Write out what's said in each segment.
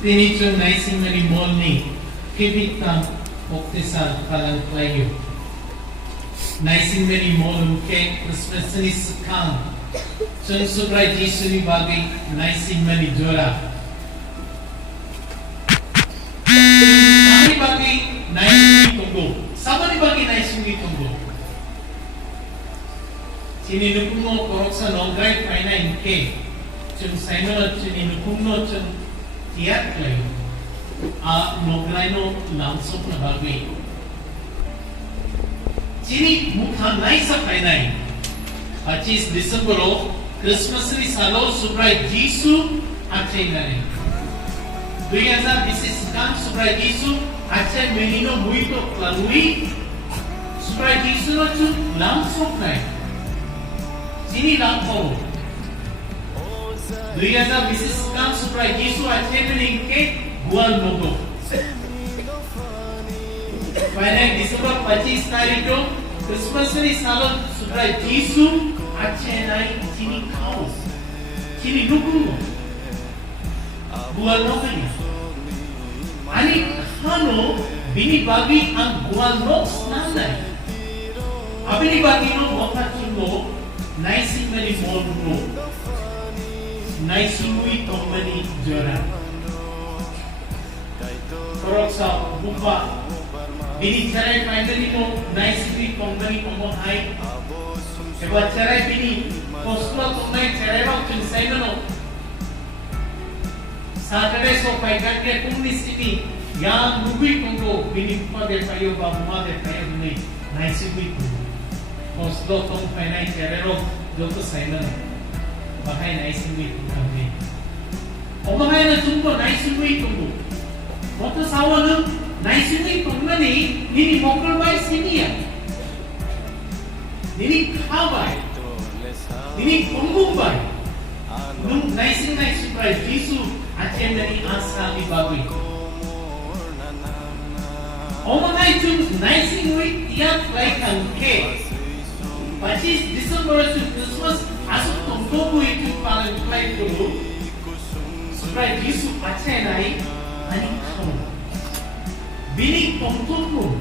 Tinitong naising marimoni, kibitang oktisan kalang playo. Naising marimolum ke Christmas ni sekang, sun subray Jisu ni bagay naising manijora. Sama ni bagay naising ni tunggu, sama ni bagay naising ni tunggu. Sininukung mo korok sa nongray paina inke, sun saino sun inukung no sun tiyak layo. Nongray no langsok na bagay. Sini mukha naisa paina 25 Disember Christmas ni salo subray Jisu achay na rin. 2020 sekarang subray Jisu achay menino muito clarui subray Jisu no chun langsok na rin. Sini langko 2020 sekarang subray Jisu achay meningke bual nogo. Paina Disember 25 तारीख को Christmas ni salo subray Jisu achay na rin sini kaos. Sini nukung mo. Bual nogo niya. Ani hano binibagi ang buwan no nanay. Binibagi no wakati no naising mani molro. Naising ui tongmani jora. Korok sa buka bini cerai finally no naising ui tongmani pomohai. Eba cerai bini koslo tongmai cerai bak chinsay no. Saturday so paikan ke kumis ini yang nubi konggo binimpa de payo ba muma de payo ni naisi bi ko posdo tong painai cerero joto saina bahai naisi bi ko kami omahai na tumbo naisi bi konggo moto sawan naisi bi konggo ni nini mokol bai sinia nini khabai nini konggo bai nung naisi bai Jisu achem dari asa di bagui. Omangai chung naising ui tiap laikan ke. 25 Disember tu Christmas asuk tongko ui tu paling play dulu. Supaya Jisu aceh nai ani kamu. Bini tongtongmu.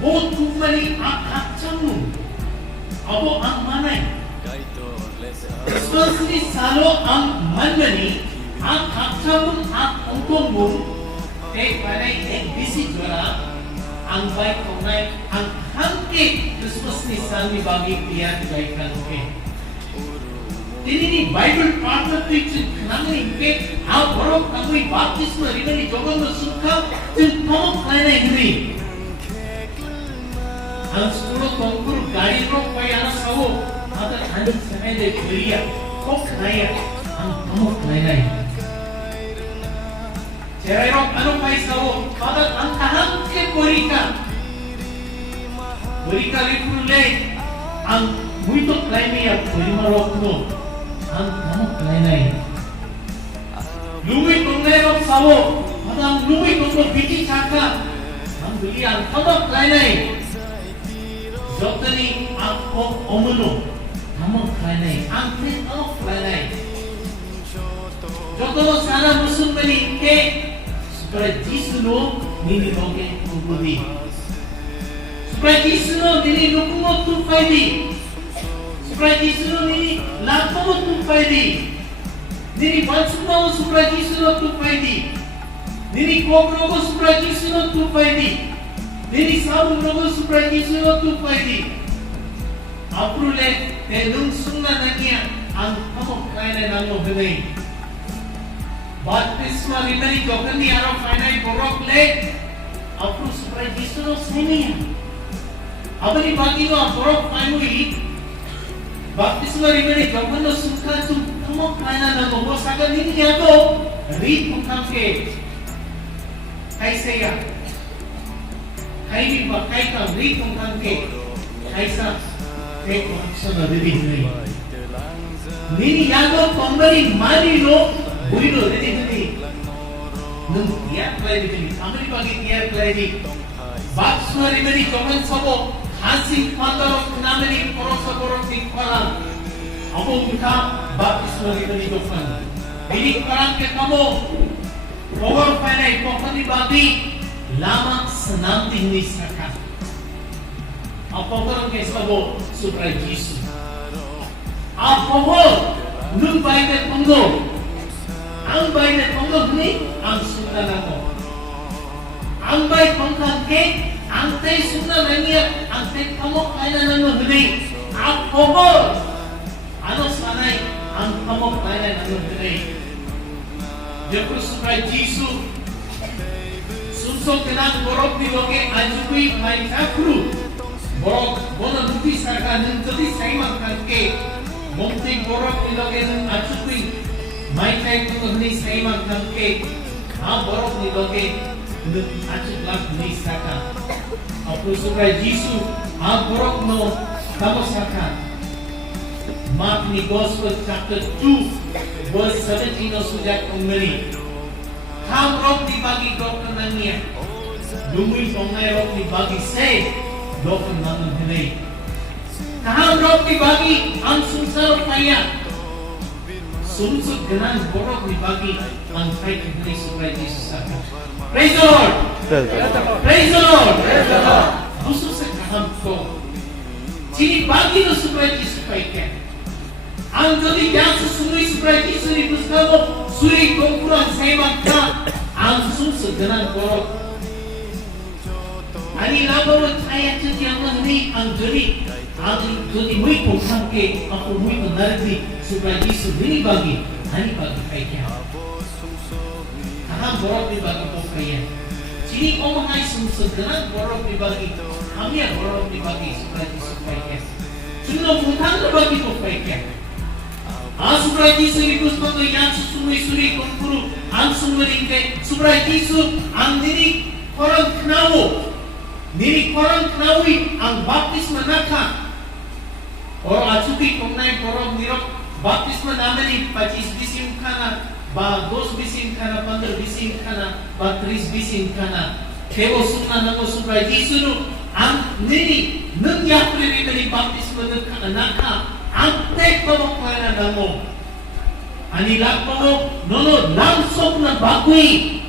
Bo tumani ak camu. Abo ang manai. Christmas ni salo ang manmani. Ang kaksamun at ongkongmun te panay bisi jora ang baik kongnay ang hangke Christmas ni sami bagi piyan baik hangke. Tini ni Bible partner picture kanangin ke ang borok angui baptisma rimani jogon no sukha tin tomok lainay hiri. Ang sulo tongkur gari ro payana sawo ada handuk semede kriya kok naya ang tomok lainay. Cererok anu paisawo padat ang kahangke borika lipule ang muitot lainnya borimarok no ang tamok lainay lumit ongnerok sawo padang lumit ongko biti chaka ang beli ang tamok lainay jotani ang omuno tamok lainay ang tamok lainay jotono sana musun meningke supaya Jisu no nini noge kubudi. Supaya Jisu no nini nukungo tumpaidi. Supaya Jisu no nini lakomo tumpaidi. Nini bansumawo supaya Jisu no tumpaidi. Nini kogrogo supaya Jisu no tumpaidi. Nini sabugrogo supaya Jisu no tumpaidi. Aprule tenung sunga nanya ang kamok kaya na namo henay. Baptisma rimani jokani aro finai borok le apru supaya Jisu no seni abani bagi no borok finui baptisma rimani jokan no sukha tu kamok kaina na mo saga nini yato rit mukam ke kaise ya kaini ba kai ka rit mukam ke kaisa te ko na devi nai nini yato kombari mari no buino dedi nung tiap lagi jadi amri bagi tiap lagi baptisma rimani jokan sabo hasi fataro namani porok di kolam abo kita baptisma rimani jokan ini perang ke kamu Pogor panay pokoni bagi lama senam tinggi saka. Apogor ke sabo supra Yesus. Apogor nun baite ponggo. Ang baite ponggo ni ang sunna namo. Ang baite pongkan ke ang te sunna nanya ang te kamok kaya namo ni. Apogor ano sanay ang kamok kaya namo ni. Jepur supra Yesus sumso kenang borok di loke ajui mai takru borok bono duti sarka nunjodi saimang kanke mongti borok di loke nun ajui mai takru ni saimang kanke borok di loke nun ajui lak ni sarka apu supra Yesus borok no kamo sarka Mark ni Gospel chapter 2 verse 17 no sujak kembali. Ham rok dibagi dokter nangnya. Lumui tongai rok dibagi se dokter nangun hele. Ham rok dibagi ang sunsar kaya. Sumsut genan borok dibagi ang kait hele supaya Yesus aku. Praise the Lord. Praise the Lord. Khusus kaham ko. Cini bagi no supaya Yesus kaya. Ang jadi yang sesuai seperti suri puskamo suri kumpulan semakna ang segenan borok. Ani labawan saya yang mengenai ang jadi mui kumpulan ke aku mui menardi supaya Yesus ini bagi kaya. Kaham borok dibagi pokaya. Cini omahai segenan borok dibagi kami yang borok dibagi supaya Yesus kaya. Cuma mutang dibagi pokaya. Supaya Yesus ikut pakai yang sesungguh suri kumpul, ang sumberingke supaya Yesus ang diri orang kenawu, ang baptisme naka, orang acuki kumnai orang mirok baptisme namanya pacis bisim kana, ba dos bisim kana, 15 bisim kana, ba 30 bisim kana, kewo sumna namo supaya Yesus ang diri nengyapri dari baptisme naka. Ante como kaya namo anilak mo nono langsung na bagui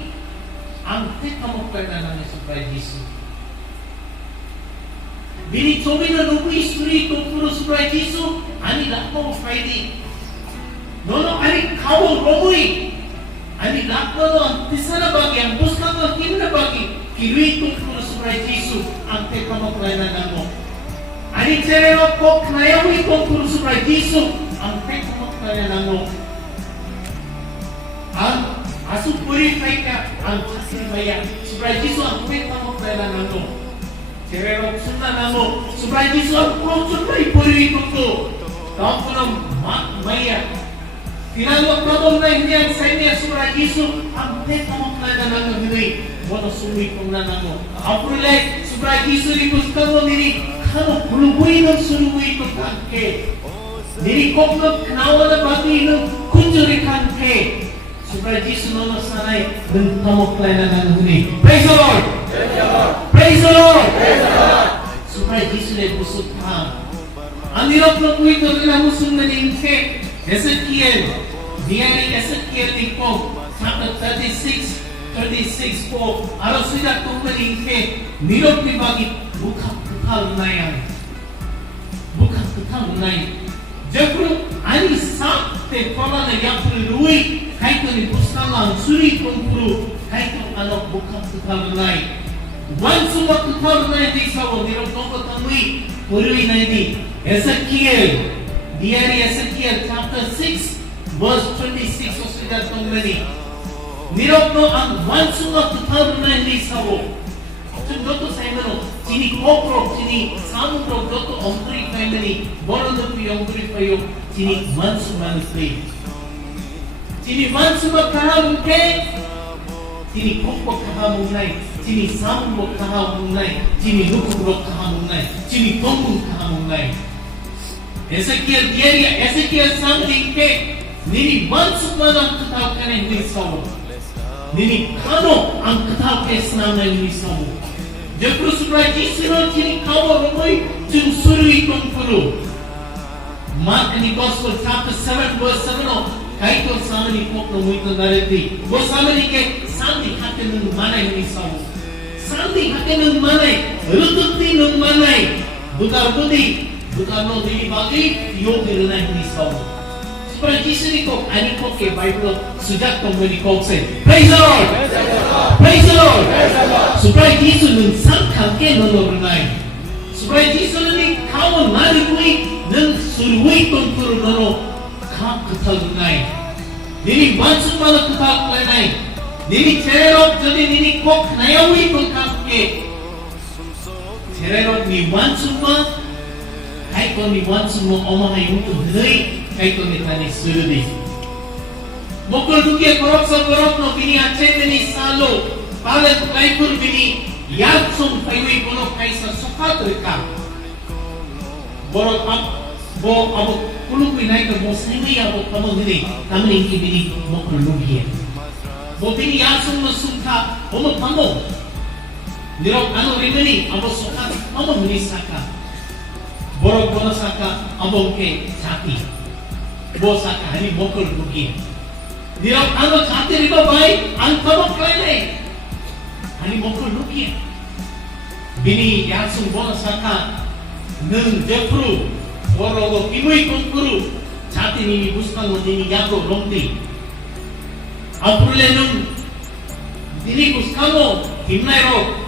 ante como kaya namo supaya Yesus bini chobi na nubui suri kumpuru supaya Yesus anilak mo Friday nono ani kawo romui anilak mo ang tisana bagi ang buskan mo kimna bagi kirui kumpuru supaya Yesus ante como kaya namo Ani cerero kok nayawi kongkuru supaya Yesus ang tekmok kaya namo. Ang asuk purify ka ang kasih maya supaya Yesus ang tekmok kaya namo. Cerero sunna namo supaya Yesus ang konsulay puri kongko. Kampung maya. Tinalog kabong na hindi ang sa inyo supaya Yesus ang tekmok kaya namo hindi. Bono sumi kong namo. Apulay supaya Yesus ikut kamu diri. Kalau pelubui ng sulubui ko kanke, nirikok ng kanawa na bagi ng kunjuri kanke, supaya Yesus nono sanay ng tamoklay na nanghuni. Praise the Lord! Praise the Lord! Supaya Yesus ay busog ka. Ang nirok ng ito rin ang musong naningke, Ezekiel, diari Ezekiel niko, chapter 36 po, araw sila kong naningke, nirok ni bagi buka Bukan naik. Jepur ani sakte kola na yapur lui kaito ni puskala suri kumpuru kaito anak bukan naik. Once waktu naik di sawo nirok tongko tamui purui naik. Ezekiel diari Ezekiel chapter 6 verse 26 sudah tongmeni. Nirok no ang once waktu naik di sawo. Joto saimano jini koprok jini samudro joto omtri family borodo pi omtri payo jini mansu manusri jini mansu makahamunke jini kopok kahamunai jini samudro kahamunai jini lukuro kahamunai jini tombung kahamunai Ezekiel diaria Ezekiel samdingke nini mansu manang ketaw kane ni sawo nini kano ang ketaw kesnama ni sawo Jepur supaya Yesus ini kau romoi jung suri kumpuru. Mark ni Gospel chapter 7 verse 7 kaito samani kok romoi to nareti. Go samani ke nung manay ni sawo. Santi hake nung manay, rututi nung manay. Bukar budi, bukar no dili bagi, yo kirnay ni sawo. Supaya Jesus ni kok ani kok ke Bible sejak tongmeni kok say, praise the Lord, praise the Lord. Supaya Jesus nung sangkang ke nono renai. Supaya Jesus ni kawan nari kui nung surui tongkur nono kap ketal renai. Nini bansung mana ketal renai. Nini cererok jadi nini kok nayawi pengkap ke. Cererok ni bansung ma, kai kon ni bansung mo omang ay untuk henai. Kaito ni tani surudi. Mokol dukia korok no bini aceh bini salo. Palet kaipur bini yatsum paiwi bono kaisa sokat reka. Borok bo abo kuluk binai ke bo sini abo kamu gini. Kamu ingki bini mokol dukia. Bo bini yatsum no sungka bomo kamu. Nirok anu rimeni abo sokat kamu gini saka. Borok bono saka abo ke cati. Bosa kahani mokol dukia. Dirap ando chate rito bai angkamo klene. Hani mokol dukia. Bini yatsung bola saka nung jepru borogo kimui kongkuru chate nini buskan mo dini yago rongti. Apurle nung dini buskamo himnairo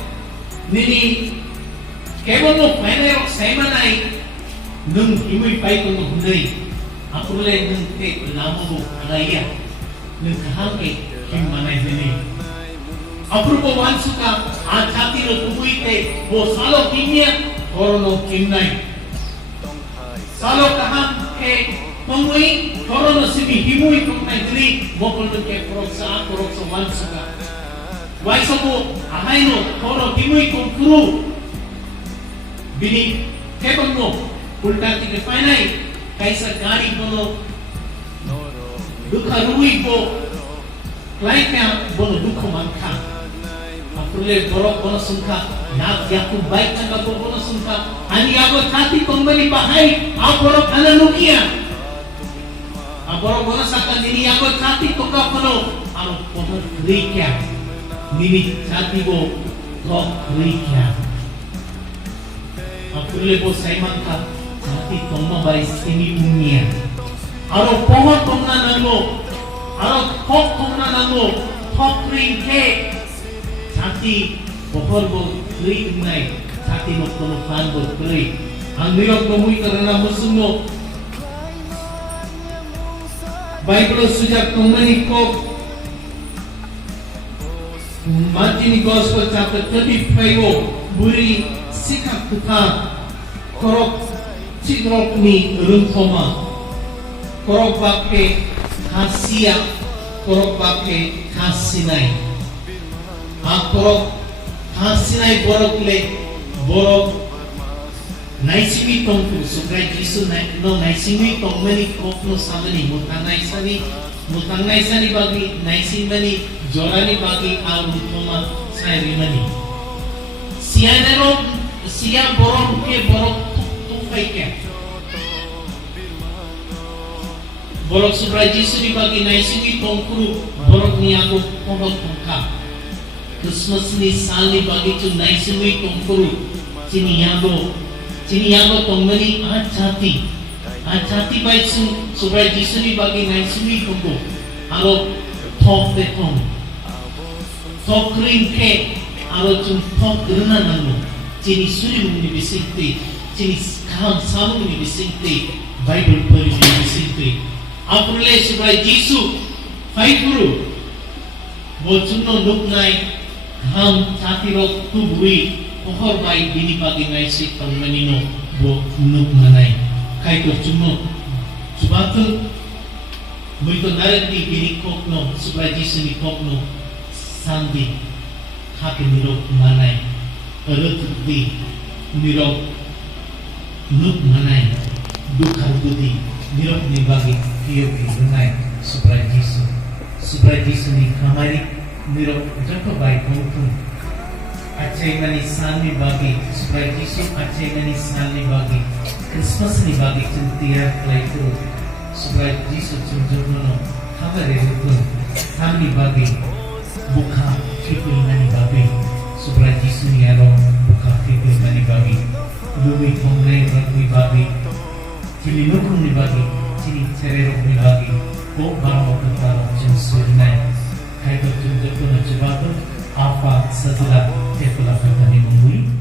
nini kebono painairo saimanai nung kimui pai kono hundai. Aku boleh nanti lama bu alaya, nanti hamil gimana ini? Aku bawa suka acati lo tubuh itu, bawa salo kimia, korono kimnai. Salo kaham ke pemui, korono sini himui kumnai diri, mokol tu ke koroksa wan suka. Waiso bu ahaino korono himui kumkuru, bini kebangmo, ulta tiga painai. Kaisa gari bono dukha rui bo lainnya bono dukha mangka apule borok bono sungka yak yaku baik kan bono sungka ani ago tati kembali bahai aborok ana nukia aborok bono saka nini ago tati toka bono aro bono rikya nini tati bo kok rikya apule bo saimangka Hati tongma bari sini dunia. Aro pohon tongna nango, aro kok tongna nango, kok ring ke. Hati pohon bo kri nai, hati mo kono fan bo kri. Ang niyog kumui karena musuh mo. Bible sejak tongmani kok. Matthew Gospel chapter 35 buri sikap kita korok Cikrok ni runtoma, korok bakke hasia, korok bakke hasinai. Korok hasinai borok le borok naisimi tongku supaya Yesus no naisimi tongmeni kopno samani mutangai sani bagi naisimani jorani bagi runtoma saya rimani. Siya borok ke borok borok supaya Yesus dibagi naisimi tongkuru borok ni aku pohon tongka Christmas ni sal ni bagi tu naisimi tongkuru cini yago tongmeni acati baik supaya Yesus dibagi naisimi tongku alo tok betong tok kering ke alo cum tok gerena nanu cini suri muni bisikti cini kaham samu ni bisikti Bible peri ni bisikti apurle supaya Yesus faikuru bo chunno nuknai kaham chatiro tubui pohor bai bini pagi nai sik tongmanino bo nukmanai kaito chunno subatu muito narati bini kokno supaya Yesus ni kokno sandi hake niro manai erutdi niro nuk manai dukhar budi nirok ni bagi kiyo ki supaya Yesus ni kamari nirok joko baik mungkin aceh mani sani bagi supaya Yesus aceh mani sani bagi Christmas ni bagi centiar kelaitu supaya Yesus cunjung kamari mungkin kami bagi buka Kipil na ni Babi, supra Jisu ni Arong buka kipil na ni Babi. Lumi kong na yung ni Babi, Chili lukong ni Babi, Chili cererok ni Babi, ko barang magkatarong dyan surnay. Kahit at yung dito na Jibado, apa sa tulad, ito lang kata ni Mungui.